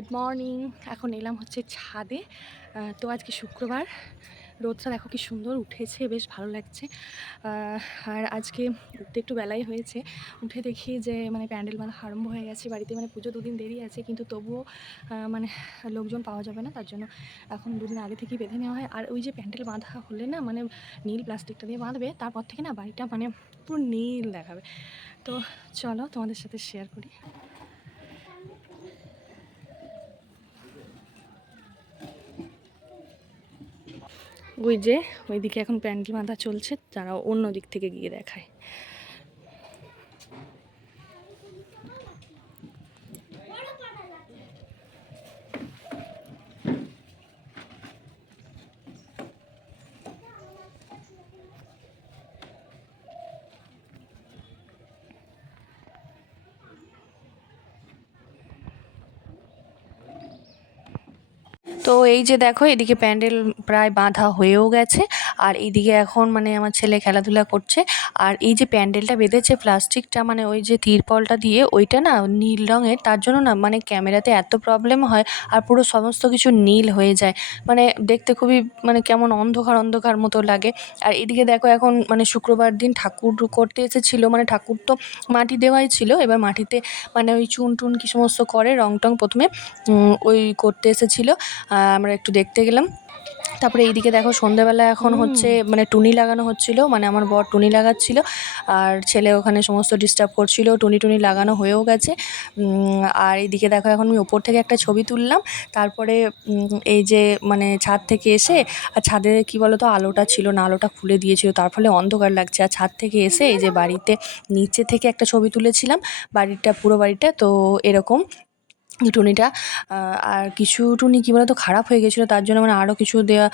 Good morning. এখন এলাম হচ্ছে ছাদে। তো আজকে শুক্রবার। রোদটা দেখো কি সুন্দর উঠেছে, বেশ ভালো লাগছে। আর আজকে উঠতে একটু বেলাই হয়েছে। উঠে দেখি যে মানে প্যান্ডেল বাঁধা আরম্ভ হয়ে গেছে। বাড়িতে মানে পুজো দুদিন দেরি আছে, কিন্তু তবুও মানে লোকজন পাওয়া যাবে না, তার জন্য এখন দুদিন আগে থেকেই বেঁধে নেওয়া হয়। আর ওই যে প্যান্ডেল বাঁধা হলে না মানে নীল প্লাস্টিকটা দিয়ে বাঁধবে, তারপর থেকে না বাড়িটা মানে পুরো নীল দেখাবে। তো চলো তোমাদের সাথে শেয়ার করি। ওই যে ওইদিকে এখন প্যান্ডেল বাঁধা চলছে তারা অন্য দিক থেকে গিয়ে দেখায়। তো এই যে দেখো এদিকে প্যান্ডেল প্রায় বাঁধা হয়েও গেছে। আর এইদিকে এখন মানে আমার ছেলে খেলাধুলা করছে। আর এই যে প্যান্ডেলটা বেঁধেছে প্লাস্টিকটা মানে ওই যে তিরপলটা দিয়ে, ওইটা না নীল রঙের, তার জন্য না মানে ক্যামেরাতে এত প্রবলেম হয় আর পুরো সমস্ত কিছু নীল হয়ে যায়। মানে দেখতে খুবই মানে কেমন অন্ধকার অন্ধকার মতো লাগে। আর এদিকে দেখো এখন মানে শুক্রবার দিন ঠাকুর করতে এসেছিল মানে ঠাকুর তো মাটি দেওয়াই ছিল, এবার মাটিতে মানে ওই চুন টুন কী সমস্ত করে, রং টং প্রথমে ওই করতে এসেছিল। আমরা একটু দেখতে গেলাম। তারপরে এইদিকে দেখো সন্ধেবেলা এখন হচ্ছে মানে টুনি লাগানো হচ্ছিল মানে আমার বর টুনি লাগাচ্ছিল আর ছেলে ওখানে সমস্ত ডিস্টার্ব করছিল টুনি টুনি লাগানো হয়েও গেছে। আর এইদিকে দেখো এখন আমি ওপর থেকে একটা ছবি তুললাম তারপরে এই যে মানে ছাদ থেকে এসে আর ছাদে কি বলতো আলোটা ছিল না আলোটা খুলে দিয়েছিল তার ফলে অন্ধকার লাগছে। আর ছাদ থেকে এসে এই যে বাড়িতে নিচে থেকে একটা ছবি তুলেছিলাম বাড়িটা পুরো বাড়িটা তো এরকম। টুনিটা আর কিছু টুনি কী বলতো খারাপ হয়ে গেছিল, তার জন্য মানে আরও কিছু দেওয়া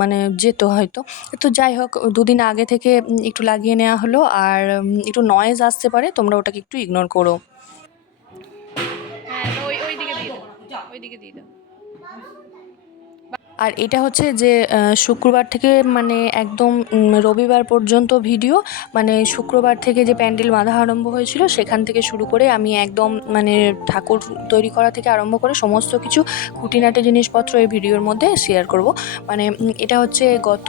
মানে যেত হয়তো। তো যাই হোক, দুদিন আগে থেকে একটু লাগিয়ে নেওয়া হলো, আর একটু নয়েজ আসতে পারে, তোমরা ওটাকে একটু ইগনোর করো। হ্যাঁ ওই ওই দিকে দিয়ে দাও ওই দিকে দিয়ে দাও। আর এটা হচ্ছে যে শুক্রবার থেকে মানে একদম রবিবার পর্যন্ত ভিডিও মানে শুক্রবার থেকে যে প্যান্ডেল বাঁধা আরম্ভ হয়েছিল, সেখান থেকে শুরু করে আমি একদম মানে ঠাকুর তৈরি করা থেকে আরম্ভ করে সমস্ত কিছু খুঁটিনাটি জিনিসপত্র এই ভিডিওর মধ্যে শেয়ার করব। মানে এটা হচ্ছে গত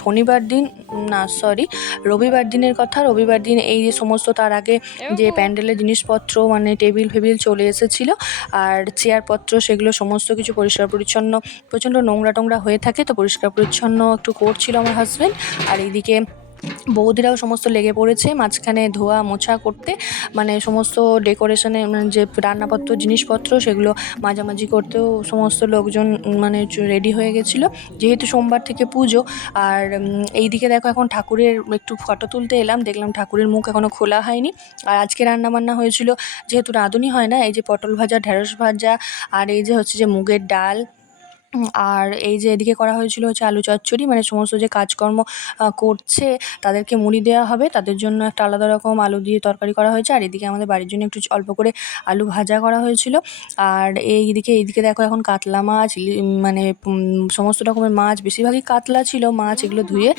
শনিবার দিন না সরি রবিবার দিনের কথা। রবিবার দিন এই যে সমস্ত তার আগে যে প্যান্ডেলের জিনিসপত্র মানে টেবিল ফেবিল চলে এসেছিল, আর চেয়ারপত্র, সেগুলো সমস্ত কিছু পরিষ্কার পরিচ্ছন্ন, প্রচণ্ড নোংরা টোংরা হয়ে থাকে তো পরিষ্কার পরিচ্ছন্ন একটু করছিল আমার হাজব্যান্ড আর এইদিকে বৌদিরাও সমস্ত লেগে পড়েছে, মাঝখানে ধোয়া মোছা করতে। মানে সমস্ত ডেকোরেশনে মানে যে রান্নাপত্র, জিনিসপত্র, সেগুলো মাঝামাঝি করতেও সমস্ত লোকজন মানে রেডি হয়ে গেছিল। যেহেতু সোমবার থেকে পুজো, আর এইদিকে দেখো এখন ঠাকুরের একটু ফটো তুলতে এলাম, দেখলাম ঠাকুরের মুখ এখনও খোলা হয়নি। আর আজকে রান্না বান্না হয়েছিল, যেহেতু রাঁধুনি হয় না, এই যে পটল ভাজা, ঢেঁড়স ভাজা, আর এই যে হচ্ছে যে মুগের ডাল আর এই যে এদিকে করা হয়েছিল হচ্ছে আলু চচ্চড়ি মানে সমস্ত যে কাজকর্ম করছে তাদেরকে মুড়ি দেওয়া হবে। তাদের জন্য একটা আলাদা রকম আলু দিয়ে তরকারি করা হয়েছে। আর এদিকে আমাদের বাড়ির জন্য একটু অল্প করে আলু ভাজা করা হয়েছিল। আর এইদিকে এইদিকে দেখো এখন কাতলা মাছ মানে সমস্ত রকমের মাছ বেশিরভাগই কাতলা ছিল মাছ এগুলো ধুয়ে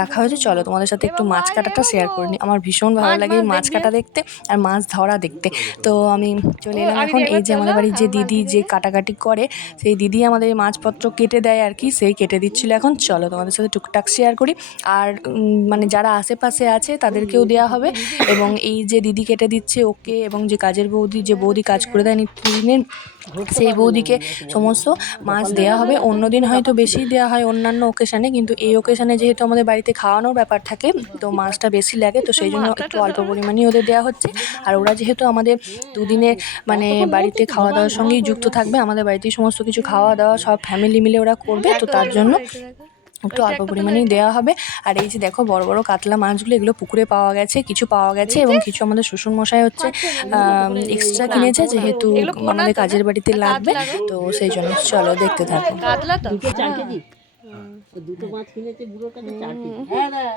রাখা হয়েছে। চলো তোমাদের সাথে একটু মাছ কাটাটা শেয়ার করে নিই। আমার ভীষণ ভালো লাগে মাছ কাটা দেখতে আর মাছ ধরা দেখতে। তো আমি চলে এলাম এখন এই যে আমাদের বাড়ির যে দিদি যে কাটাকাটি করে সেই দিদি আমাদের মাছপত্র কেটে দেয় আর কি, সেই কেটে দিচ্ছিল। এখন চলো তোমাদের সাথে টুকটাক শেয়ার করি। আর মানে যারা আশেপাশে আছে তাদেরকেও দেওয়া হবে। এবং এই যে দিদি কেটে দিচ্ছে ওকে এবং যে কাজের বৌদি, যে বৌদি কাজ করে দেয় নিত্যদিনের সেই বৌদিকে সমস্ত মাছ দেওয়া হবে। অন্য দিন হয়তো বেশি দেওয়া হয় অন্যান্য ওকেশানে কিন্তু এই ওকেশানে যেহেতু আমাদের বাড়িতে খাওয়ানোর ব্যাপার থাকে তো মাছটা বেশি লাগে তো সেই জন্য একটু অল্প পরিমাণেই ওদের দেওয়া হচ্ছে। আর ওরা যেহেতু আমাদের দুদিনে মানে বাড়িতে খাওয়া দাওয়ার সঙ্গেই যুক্ত থাকবে আমাদের বাড়িতেই সমস্ত কিছু খাওয়া দাওয়া সব ফ্যামিলি মিলে ওরা করবে তো তার জন্য একটু অল্প পরিমাণেই দেওয়া হবে। আর এই যে দেখো বড় বড় কাতলা মাছগুলো এগুলো পুকুরে পাওয়া গেছে কিছু পাওয়া গেছে এবং কিছু আমাদের শ্বশুর মশাই হচ্ছে এক্সট্রা কিনেছে যেহেতু আমাদের কাজের বাড়িতে লাগবে তো। সেই জন্য চলো দেখতে থাকো। কাতলা তো। দুটো মাছ কিনেছে হ্যাঁ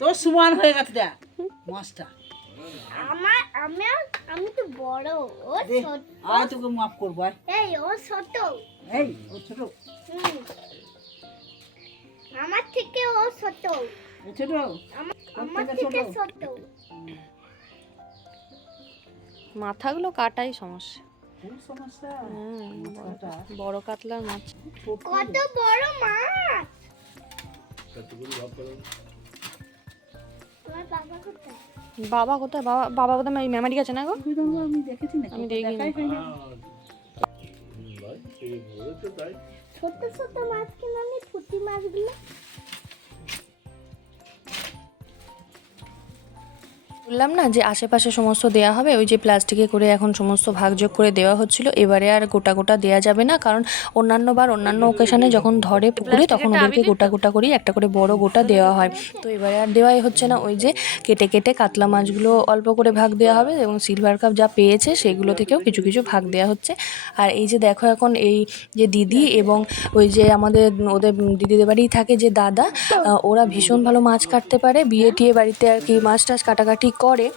তোর সমান হয়ে গেছে দেখ মাছটা। আমার আমি আমি তো বড় ও ছোট। আয় তোকে মাফ করব আয়। এই ও ছোট। এই ও ছোট। আমার থেকে ও ছোট। ও ছোট? আমার থেকে ছোট? মাথাগুলো কাটাই সমস্যা। সমস্যা? বড় কাতলার মাছ। কত বড় মাছ? বাবা কোথায়? বাবা বাবা কোথায় মেমারি গেছে না গো? আমি দেখেছি না আমি হয় ছোট ছোট মাছ কিনা আমি পুঁটি মাছগুলো? বললাম না যে আশেপাশে সমস্ত দেয়া হবে ওই যে প্লাস্টিকে করে এখন সমস্ত ভাগযোগ করে দেওয়া হচ্ছিল। এবারে আর গোটা গোটা দেওয়া যাবে না কারণ অন্যান্য বার অন্যান্য ওকেশনে যখন ধরে পুকুরে তখন ওদেরকে গোটা গোটা করেই একটা করে বড় গোটা দেওয়া হয়। তো এবারে আর দেওয়াই হচ্ছে না ওই যে কেটে কেটে কাতলা মাছগুলো অল্প করে ভাগ দেওয়া হবে এবং সিলভার কাপ যা পেয়েছে সেগুলো থেকেও কিছু কিছু ভাগ দেওয়া হচ্ছে। আর এই যে দেখো এখন এই যে দিদি এবং ওই যে আমাদের ওদের দিদিদের বাড়ি থাকে যে দাদা ওরা ভীষণ ভালো মাছ কাটতে পারে। বিয়ে টিয়ে বাড়িতে আর কি মাছ টাছ কাটাকাটি করে।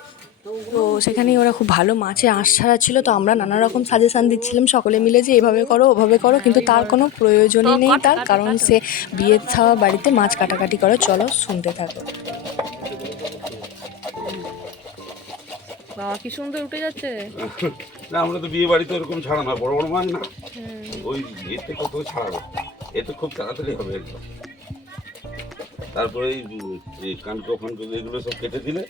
তো সেখানেই ওরা খুব ভালো মাছে আঁশ ছাড়া ছিল তো আমরা নানা রকম সাজেশান দিচ্ছিলাম সকলে মিলে যে এভাবে করো ওভাবে করো কিন্তু তার কোনো প্রয়োজনই নেই তার কারণ সে বিয়ে ছাওয়া বাড়িতে মাছ কাটাকাটি করে। চলো শুনতে থাকো। বাবা কি সুন্দর উঠে যাচ্ছে। না আমরা তো বিয়ে বাড়িতে ওরকম ছাড়া না বড় বড় মাছ না। ওই এতে কত ছাড়াবো এতে খুব তাড়াতাড়ি হবে একদম। তারপরে এই কানকো ফানকো এগুলো সব কেটে দিলে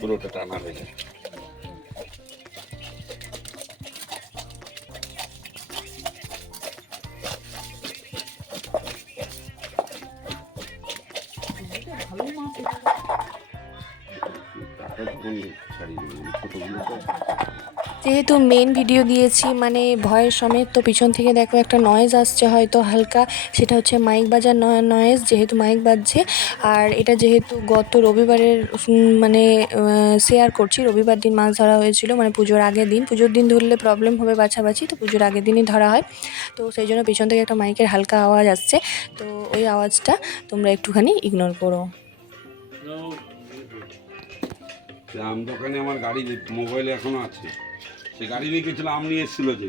পুরোটা টানা হয়ে যায়। যেহেতু মেন ভিডিও দিয়েছি মানে ভয়ের সমেত, তো পিছন থেকে দেখো একটা নয়েজ আসছে হয়তো হালকা। সেটা হচ্ছে মাইক বাজার নয়েজ যেহেতু মাইক বাজছে। আর এটা যেহেতু গত রবিবারের মানে শেয়ার করছি, রবিবার দিন মাছ ধরা হয়েছিল মানে পুজোর আগের দিন। পুজোর দিন ধরলে প্রবলেম হবে বাছাবাছি, তো পুজোর আগের দিনই ধরা হয়। তো সেই জন্য পিছন থেকে একটা মাইকের হালকা আওয়াজ আসছে। তো ওই আওয়াজটা তোমরা একটুখানি ইগনোর করো। আমার গাড়ি, মোবাইলে এখনও আছে। সে গাড়ি নিয়ে গেছিল আম নিয়ে এসেছিল যে।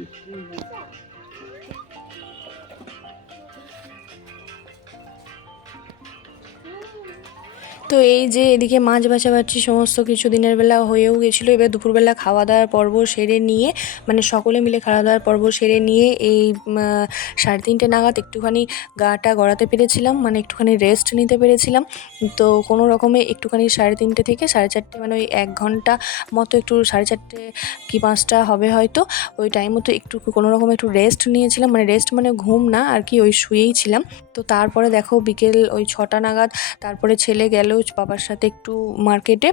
তো এই যে এদিকে মাছ বাছা বাছাবাছি সমস্ত কিছু দিনের বেলা হয়েও গেছিল, এবার দুপুরবেলা খাওয়া দাওয়ার পর্ব সেরে নিয়ে মানে সকলে মিলে খাওয়া দাওয়ার পর্ব সেরে নিয়ে এই সাড়ে তিনটে নাগাদ একটুখানি গাটা গড়াতে পেরেছিলাম মানে একটুখানি রেস্ট নিতে পেরেছিলাম। তো কোনো রকমে একটুখানি সাড়ে তিনটে থেকে সাড়ে চারটে মানে ওই এক ঘণ্টা মতো একটু সাড়ে চারটে কি পাঁচটা হবে হয়তো, ওই টাইম মতো একটু কোনো রকম একটু রেস্ট নিয়েছিলাম মানে রেস্ট মানে ঘুম না, আর কি ওই শুয়েই ছিলাম। তো তারপরে দেখো বিকেল ওই ছটা নাগাদ, তারপরে ছেলে গেল বাবার সাথে একটু মার্কেটে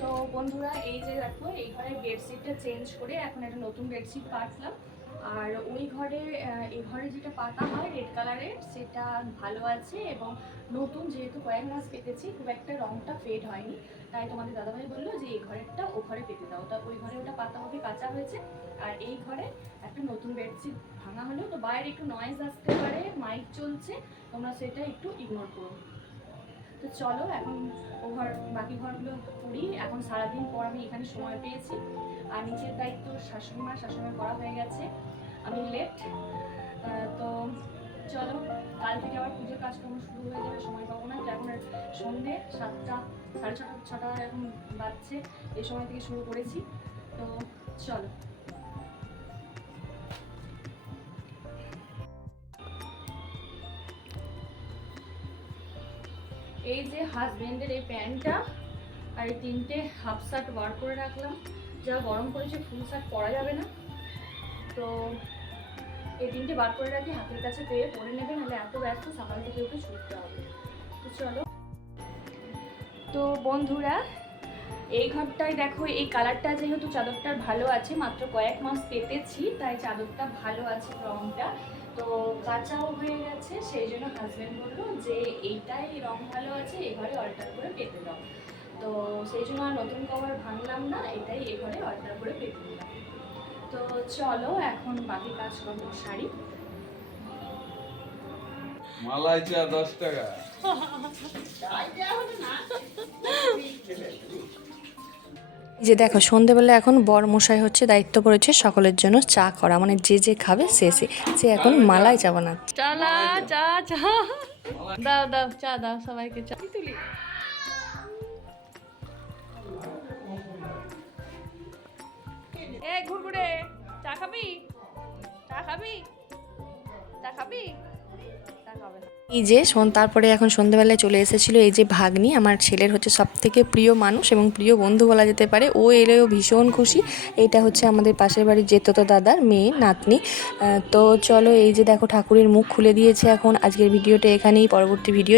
তো বন্ধুরা, এই যে দেখো, এই ঘরের বেডশিটটা চেঞ্জ করে এখন একটা নতুন বেডশিট পাতলাম আর ওই ঘরে এই ঘরে যেটা পাতা হয় রেড কালারের সেটা ভালো আছে এবং নতুন যেহেতু কয়েক মাস পেতেছি খুব একটা রংটা ফেড হয়নি। তাই তোমাদের দাদাভাই বলল যে এই ঘরেরটা ও ঘরে পেতে দাও। তা ওই ঘরে ওটা পাতা হবে, কাঁচা হয়েছে। আর এই ঘরে একটা নতুন বেডশিট ভাঙা হলো। তো বাইরে একটু নয়েজ আসতে পারে মাইক চলছে, তোমরা সেটা একটু ইগনোর করো। তো চলো, এখন ও ঘর, বাকি ঘরগুলো করি। এখন সারাদিন পর আমি এখানে সময় পেয়েছি। আর নিচের দায়িত্ব শাশুড়ি মা শাশুড়ি করা হয়ে গেছে। আমি লেফট তো চলো, কাল থেকে আবার পুজোর কাজকর্ম শুরু হয়ে যাবে, সময় পাবো না। এখন সন্ধে সাতটা, সাড়ে ছটা ছটা এখন বাজছে। এই সময় থেকে শুরু করেছি। তো চলো। এই যে হাজবেন্ডের এই প্যান্টটা, আর এই তিনটে হাফ শার্ট বার করে রাখলাম। যা গরম পড়েছে ফুল শার্ট পরা যাবে না। তো এই তিনটে বার করে রাখি, হাতের কাছে পেয়ে পরে নেবে, নাহলে এত ব্যস্ত, সকাল থেকে ওকে ছুটতে হবে। তো চলো। তো বন্ধুরা, এই ঘরটায় দেখো, এই কালারটা যেহেতু চাদরটার ভালো আছে, মাত্র কয়েক মাস পেতেছি, তাই চাদরটা ভালো আছে, রংটা। তো কাঁচাও হয়ে গেছে। সেই জন্য হাজব্যান্ড বলল যে এইটাই রং ভালো আছে এই ঘরে অল্টার করে পেতে দাও। তো সেই জন্য আর নতুন কভার ভাঙলাম না এটাই এ ঘরে অল্টার করে পেতে দিলাম। তো চলো এখন বাকি কাজকর্ম সারি মালাই চা দশ টাকা। যে দেখো, সন্ধেবেলা এখন বর মশাই হচ্ছে দায়িত্ব পড়েছে সকলের জন্য চা করা। মানে যে যে খাবে সে সে। সে এখন মালাই চা চালা, চা চা। দাও দাও, চা দাও সবাইকে, চা। এ, ঘুরঘুরে, চা খাবি? চা খাবি? চা খাবি? না এই যে শোন, তারপরে এখন সন্ধ্যাবেলায় চলে এসেছিল এই যে ভাগ্নি, আমার ছেলের হচ্ছে সব থেকে প্রিয় মানুষ এবং প্রিয় বন্ধু বলা যেতে পারে। ও এলেও ভীষণ খুশি। এটা হচ্ছে আমাদের পাশের বাড়ির জেঠতো দাদার মেয়ে, নাতনি। তো চলো এই যে দেখো ঠাকুরের মুখ খুলে দিয়েছে এখন। আজকের ভিডিওটা এখানেই, পরবর্তী ভিডিও